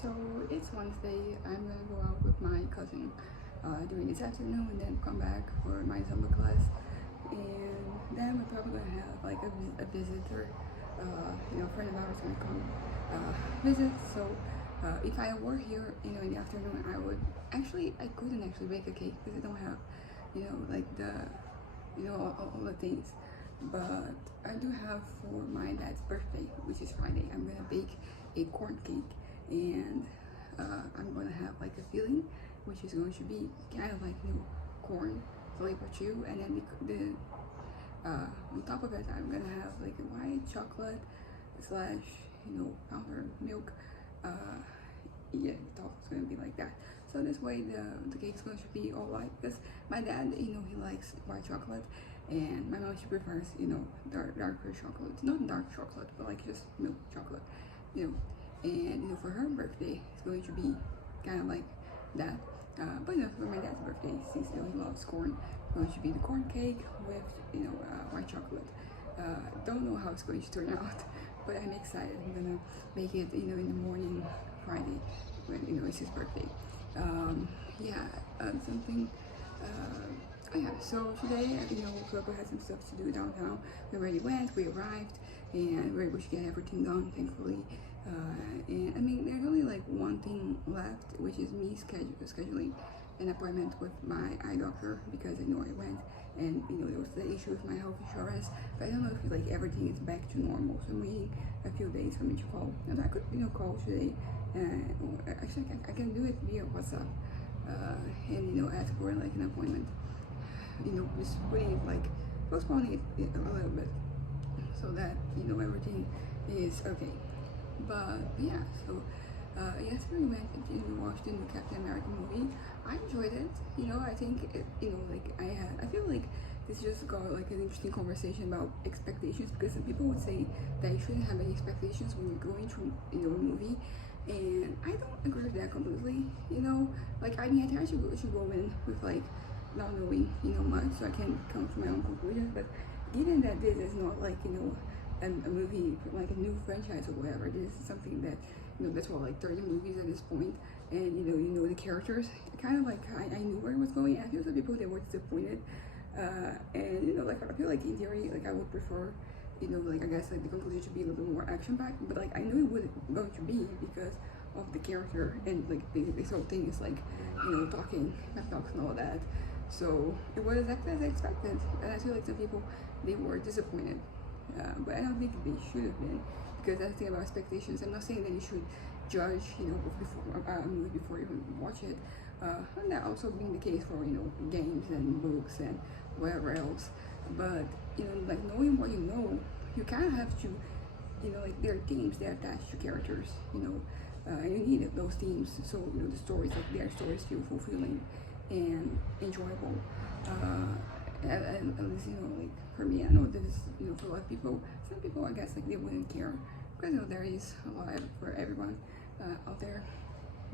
So it's Wednesday. I'm gonna go out with my cousin during this afternoon and then come back for my summer class. And then we're probably gonna have like a visitor. A friend of ours gonna come visit. So if I were here, in the afternoon, I couldn't actually bake a cake because I don't have, like all the things. But I do have for my dad's birthday, which is Friday. I'm gonna bake a corn cake, and I'm gonna have like a filling, which is going to be kind of like corn flavor too, and then on top of it, I'm gonna have like a white chocolate slash powdered milk. Yeah, the top is gonna be like that. So this way the cake's going to be all white because my dad, he likes white chocolate, and my mom, she prefers darker chocolate, not dark chocolate, but like just milk chocolate, you know. And for her birthday, it's going to be kind of like that. But for my dad's birthday, since he loves corn, it's going to be the corn cake with white chocolate. Don't know how it's going to turn out, but I'm excited. I'm gonna make it in the morning Friday when it's his birthday. Something. So today, Coco had some stuff to do downtown. We already went, we arrived, and we were able to get everything done, thankfully. And I mean, there's only like one thing left, which is me scheduling an appointment with my eye doctor because I went and there was the issue with my health insurance, but I don't know if like everything is back to normal. So I'm waiting a few days for me to call, and I could call today. Actually, I can do it via WhatsApp, and ask for like an appointment. Just putting it like postponing it a little bit so that everything is okay. But yeah, so yesterday we went and watched the new Captain America movie. I enjoyed it. I think it, I feel like this just got like an interesting conversation about expectations because some people would say that you shouldn't have any expectations when you're going to a movie, and I don't agree with that completely. I mean, I think I should go in with like not knowing much, so I can come to my own conclusions. But given that this is not like a movie like a new franchise or whatever, this is something that that's what, like 30 movies at this point, and the characters. Kind of like I knew where it was going. I feel some people they were disappointed, and like I feel like in theory, like I would prefer like I guess like the conclusion should be a little bit more action packed, but like I knew it wasn't going to be because of the character, and like this whole thing is like talking pep talks and all that. So it was exactly as I expected, and I feel like some people they were disappointed, but I don't think they should have been, because that's the thing about expectations. I'm not saying that you should judge before a movie before you even watch it, and that also being the case for games and books and whatever else. But like knowing what you kind of have to like there are themes that attach to characters, and you need those themes so the stories, like their stories, feel fulfilling and enjoyable. At least like for me, I know this is for a lot of people. Some people I guess like they wouldn't care because there is a lot for everyone out there.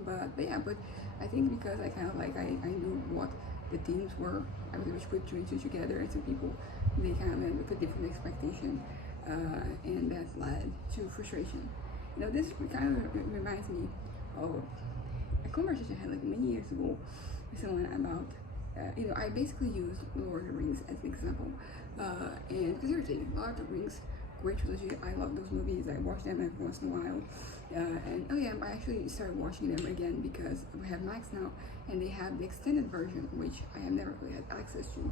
But yeah, but I think because I kind of like I knew what the themes were, I was able to put two and two together, and some people they kind of went with a different expectation, and that led to frustration. This kind of reminds me of a conversation I had like many years ago with someone about I basically used Lord of the Rings as an example, and because there's a Lord of the Rings great trilogy. I love those movies. I watch them every once in a while, and oh yeah, I actually started watching them again because we have Max now, and they have the extended version, which I have never really had access to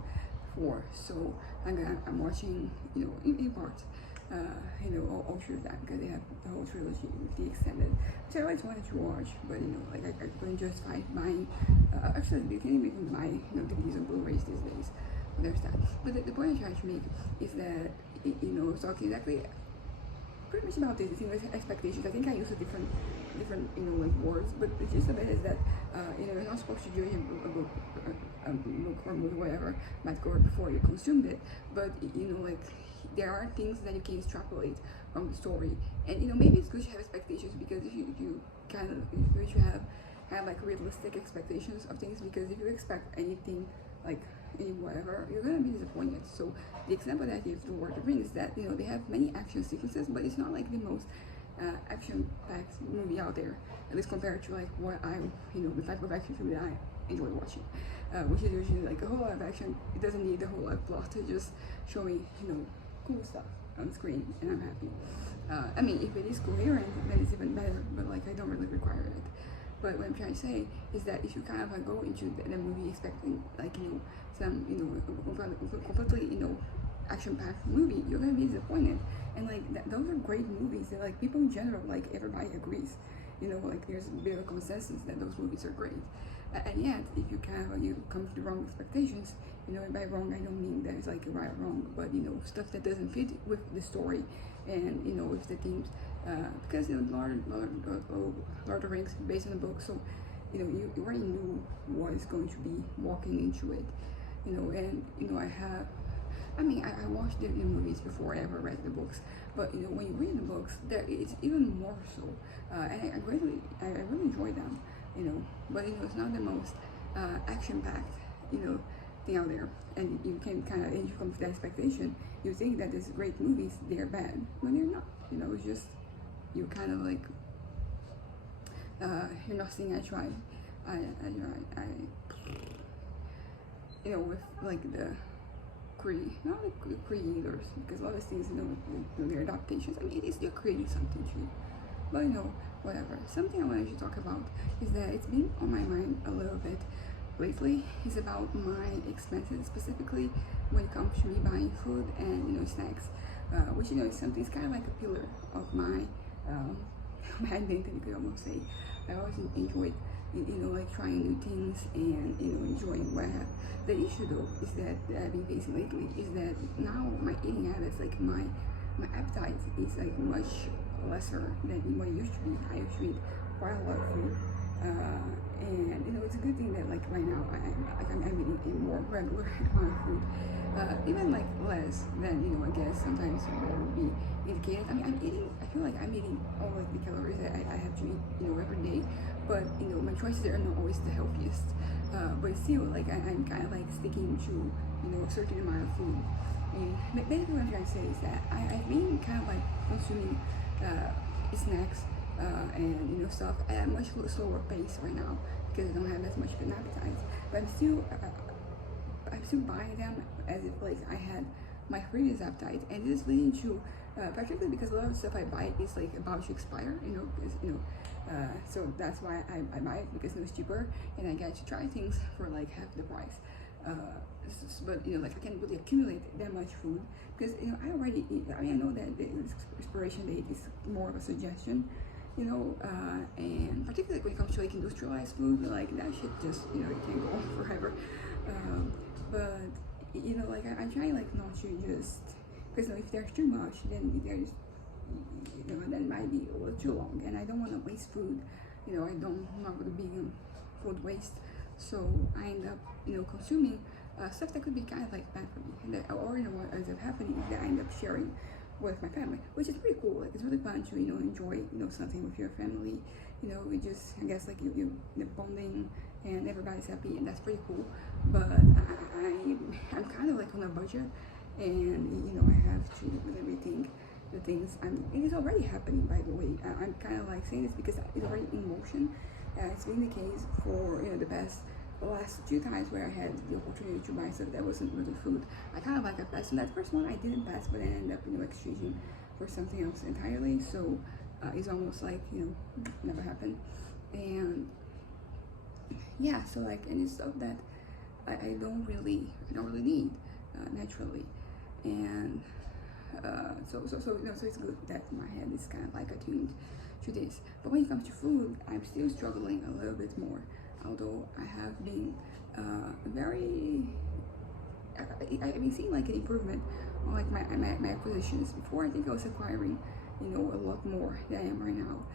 before. So I'm watching in parts. All through that because they have the whole trilogy with the extended, which I always wanted to watch, but like I couldn't justify buying. Actually, you can't even buy DVDs and Blu-rays these days. So there's that. But the point I'm trying to make is that talking exactly pretty much about this expectations. I think I use a different like words, but the gist of it is that you're not supposed to judge a book or movie, whatever, might go before you consumed it, but like there are things that you can extrapolate from the story, and maybe it's good to have expectations, because if you kind of you should have like realistic expectations of things, because if you expect anything like any whatever, you're gonna be disappointed. So the example that I give to Lord of the Rings is that they have many action sequences, but it's not like the most action-packed movie out there, at least compared to like what I, the type of action film that I enjoy watching, which is usually like a whole lot of action. It doesn't need a whole lot of plot to just show me, cool stuff on screen, and I'm happy. I mean, if it is coherent, then it's even better, but like I don't really require it. But what I'm trying to say is that if you kind of go into the movie expecting like, some, completely, action-packed movie, you're gonna be disappointed. And like those are great movies that like people in general, like everybody agrees, like there's a bit of a consensus that those movies are great. And yet, if you you come with the wrong expectations, and by wrong I don't mean that it's like right or wrong, but stuff that doesn't fit with the story, and with the themes, because Lord of the Rings based on the book, so you already knew what is going to be walking into it, and I watched the movies before I ever read the books, but when you read the books, it's even more so, and I really enjoy them, but it's not the most action-packed, thing out there, and you can and you come with that expectation, you think that these great movies, they're bad when they're not, it's just you kind of like you're not seeing I tried, with like the not the creators, because a lot of things, their adaptations, I mean, it is, they're creating something too, but whatever. Something I wanted to talk about is that it's been on my mind a little bit lately, is about my expenses, specifically when it comes to me buying food and snacks, which is something, it's kind of like a pillar of my my identity, you could almost say. I always enjoyed like trying new things and enjoying what I have. The issue though is that I've been facing lately is that now my eating habits, like my appetite is like much lesser than what it used to be. I used to eat quite a lot of food, and it's a good thing that like right now I'm eating a more regular amount of food, even like less than I guess sometimes what would be indicated. I mean, I feel like I'm eating all like the calories that I have to eat every day, but my choices are not always the healthiest, but still like I'm kind of like sticking to a certain amount of food. And basically what I'm trying to say is that I've been kind of like consuming snacks and stuff at a much slower pace right now, because I don't have as much of an appetite, but I'm still buying them as if like I had my previous appetite, and this is leading to particularly because a lot of stuff I buy is like about to expire, so that's why I buy it, because it's cheaper and I get to try things for like half the price. But like I can't really accumulate that much food, because I already eat. I mean, I know that the expiration date is more of a suggestion, and particularly when it comes to like industrialized food, like that shit just it can't go on forever. But like I try like not to just, because if there's too much, then there's then it might be a little too long, and I don't want to waste food. I'm not going to be food waste, so I end up consuming stuff that could be kind of like bad for me, and what ends up happening is that I end up sharing with my family, which is pretty cool. Like it's really fun to enjoy something with your family. We just, I guess, like you bonding and everybody's happy, and that's pretty cool. But I'm kind of like on a budget, and I have to really rethink the things. It is already happening, by the way. I'm kind of like saying this because it's already in motion. It's been the case for the last 2 times where I had the opportunity to buy stuff that wasn't really food. I kind of like a pass. And that first one I didn't pass, but I ended up exchanging for something else entirely. So it's almost like never happened. And yeah, so like, and it's stuff that I don't really need naturally, and so it's good that my head is kind of like attuned to this. But when it comes to food, I'm still struggling a little bit more, although I have been I've been seeing like an improvement on like my acquisitions. Before, I think I was acquiring a lot more than I am right now.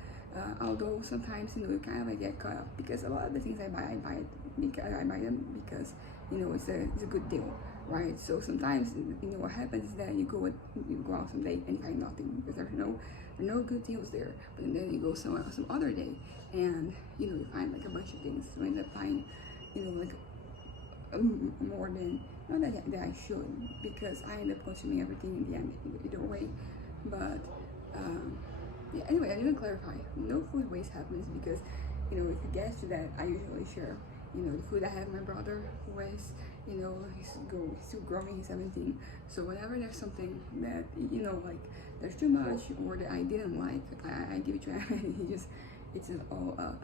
Although sometimes you kind of like get caught up, because a lot of the things I buy them because it's a good deal, right? So sometimes what happens is that you go out someday and you find nothing, because there's no good deals there. But then you go some other day and you find like a bunch of things. So I end up buying like more than not that I should, because I end up consuming everything in the end either way. But Yeah, anyway, I didn't clarify. No food waste happens because, if it gets to that, I usually share. The food I have my brother who is, he's still growing, he's 17. So whenever there's something that, like there's too much or that I didn't like, I give it to him and he just eats it all up.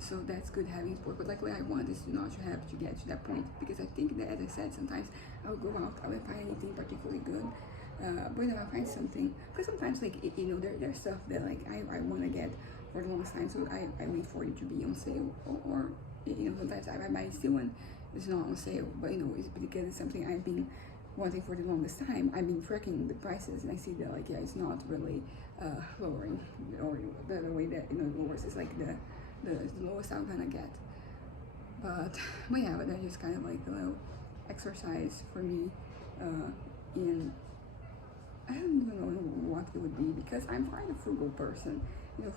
So that's good having sport. But like what I want is not to have to get to that point because I think that, as I said, sometimes I'll go out, I won't find anything particularly good. But then I'll find something, because sometimes like there's stuff that like I want to get for the longest time, so I wait for it to be on sale, or sometimes I buy still when it's not on sale, but it's because it's something I've been wanting for the longest time. I've been tracking the prices and I see that like it's not really lowering, or the way that it lowers is like the lowest I'm gonna get. But yeah, but that's just kind of like a little exercise for me in, I don't even know what it would be because I'm quite a frugal person.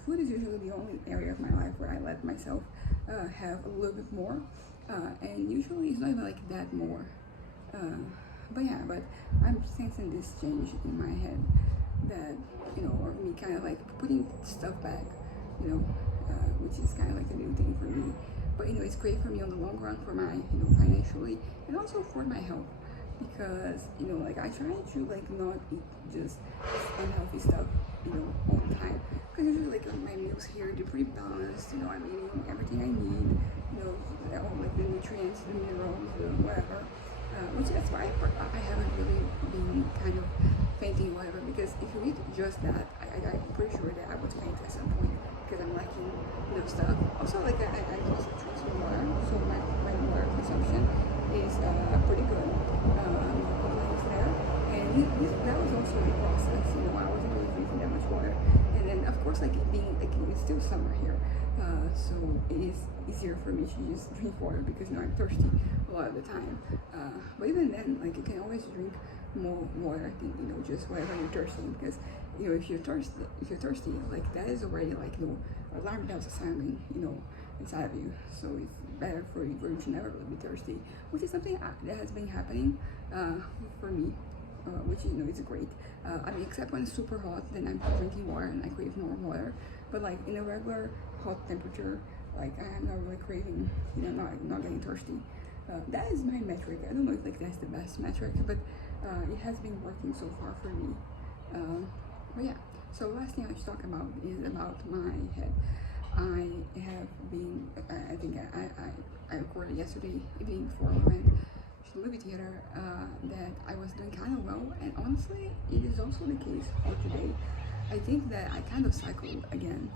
Food is usually the only area of my life where I let myself have a little bit more, and usually it's not even like that more. But I'm sensing this change in my head that, or me kind of like putting stuff back, which is kind of like a new thing for me. But it's great for me on the long run for my, financially, and also for my health. Because like I try to like not eat just unhealthy stuff all the time, because usually like my meals here they're pretty balanced. I'm eating everything I need, all like the nutrients, the minerals, whatever, which that's why I haven't really been kind of fainting or whatever, because if you eat just that, I'm pretty sure that I would faint at some point because I'm lacking stuff. Also like I also drink some water, so my water consumption is pretty good. No complaints there. And that was also a process. I wasn't really drinking that much water. And then, of course, like it being like it's still summer here, so it is easier for me to just drink water because I'm thirsty a lot of the time. But even then, like you can always drink more water. I think just whatever you're thirsty, because if you're thirsty, like that is already like alarm bells are sounding, inside of you. So it's better for you to never really be thirsty, which is something that has been happening for me, which is great. I mean, except when it's super hot, then I'm drinking water and I crave more water. But like in a regular hot temperature, like I'm not really craving, not getting thirsty. That is my metric. I don't know if like that's the best metric, but it has been working so far for me. But yeah. So last thing I should talk about is about my head. I have been, I think I recorded yesterday evening before I went to the movie theater that I was doing kind of well, and honestly, it is also the case for today. I think that I kind of cycled again,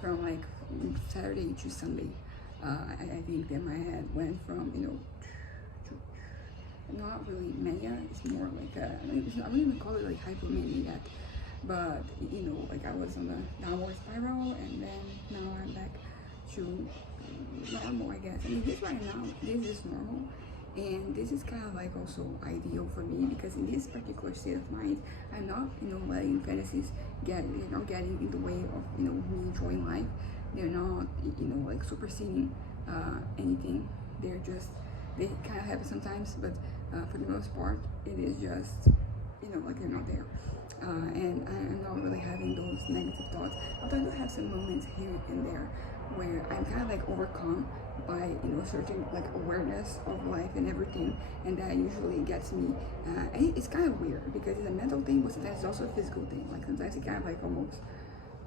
from like Saturday to Sunday. I think that my head went from, not really mania, it's more like I wouldn't even call it like hypomania yet. But like I was on a downward spiral, and then now I'm back to normal, I guess. I mean, this right now, this is normal, and this is kind of like also ideal for me, because in this particular state of mind, I'm not letting fantasies they're not getting in the way of me enjoying life. They're not like superseding anything. They kind of happen sometimes, but for the most part, it is just like they're not there. And I'm not really having those negative thoughts. Although I do have some moments here and there where I'm kind of like overcome by certain like awareness of life and everything, and that usually gets me. And it's kind of weird because it's a mental thing, but sometimes it's also a physical thing. Like sometimes it kind of like almost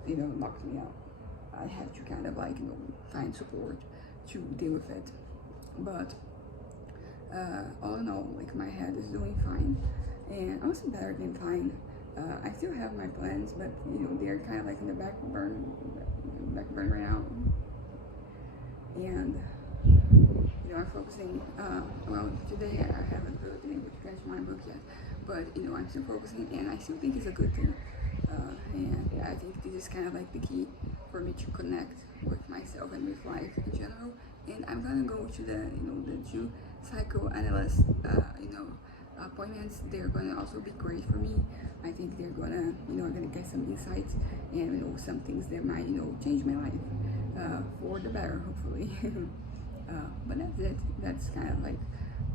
knocks me out. I have to kind of like find support to deal with it. But all in all, like my head is doing fine, and honestly better than fine. I still have my plans, but they're kind of like in the back burner right now. And I'm focusing. Well, today I haven't really been able to finish my book yet, but I'm still focusing, and I still think it's a good thing. And I think this is kind of like the key for me to connect with myself and with life in general. And I'm gonna go to the the 2 psychoanalyst appointments. They're gonna also be great for me. I think they're gonna I'm gonna get some insights and some things that might change my life for the better, hopefully. But that's it. That's kind of like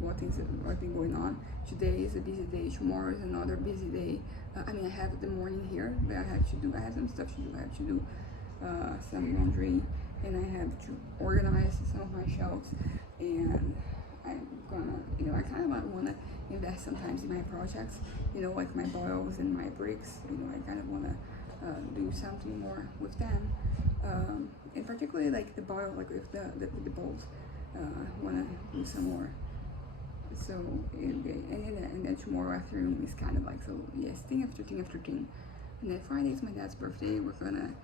what's been going on. Today is a busy day, tomorrow is another busy day. I mean, I have the morning here, but I have some stuff to do. I have to do some laundry, and I have to organize some of my shelves, and I'm gonna, I kind of wanna invest sometimes in my projects, like my boils and my bricks. I kind of wanna do something more with them, and particularly like the boil, like with the bowls. Wanna do some more. So and then tomorrow afternoon is kind of like, so yes, thing after thing. And then Friday is my dad's birthday. We're gonna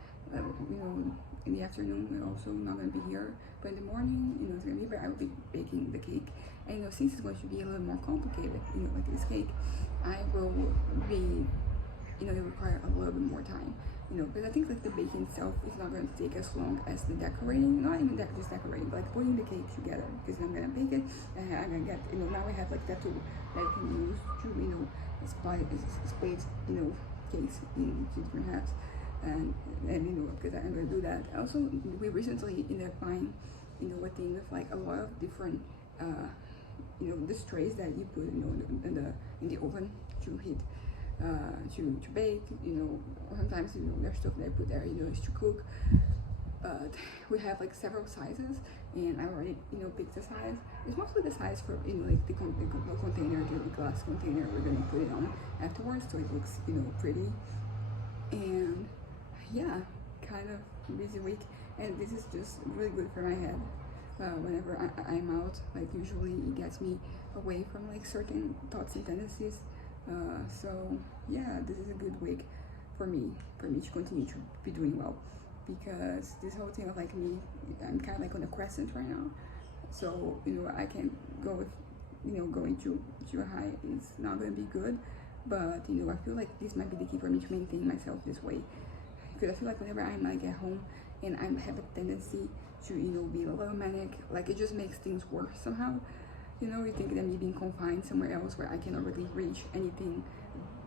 in the afternoon we're also not gonna be here, but in the morning, it's gonna be, but I will be baking the cake. And since it's going to be a little more complicated, like this cake, I will be, it require a little bit more time, because I think like the baking itself is not going to take as long as the decorating, not even just decorating, but like putting the cake together, because I'm gonna bake it, and I'm gonna get, now I have like that tool that I can use to, split, cakes into different halves, and because I'm gonna do that. Also, we recently ended up buying, a thing with like a lot of different, these trays that you put, in the oven to heat. To bake, sometimes there's stuff that I put there, is to cook. But we have like several sizes, and I already picked the size. It's mostly the size for like the container, the glass container we're gonna put it on afterwards, so it looks pretty. And yeah, kind of busy week, and this is just really good for my head. Whenever I'm out, like usually it gets me away from like certain thoughts and tendencies. So yeah, this is a good week for me to continue to be doing well, because this whole thing of like I'm kind of like on a crescent right now. So I can go with going to a high is not going to be good, but I feel like this might be the key for me to maintain myself this way, because I feel like whenever I'm like at home and I have a tendency to be a little manic, like it just makes things worse somehow. You think that me being confined somewhere else where I cannot really reach anything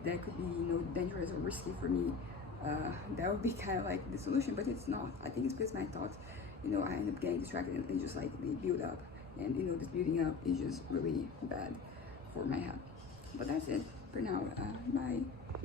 that could be dangerous or risky for me, that would be kind of like the solution, but it's not. I think it's because my thoughts, I end up getting distracted and just like they build up, and this building up is just really bad for my health. But that's it for now. Bye.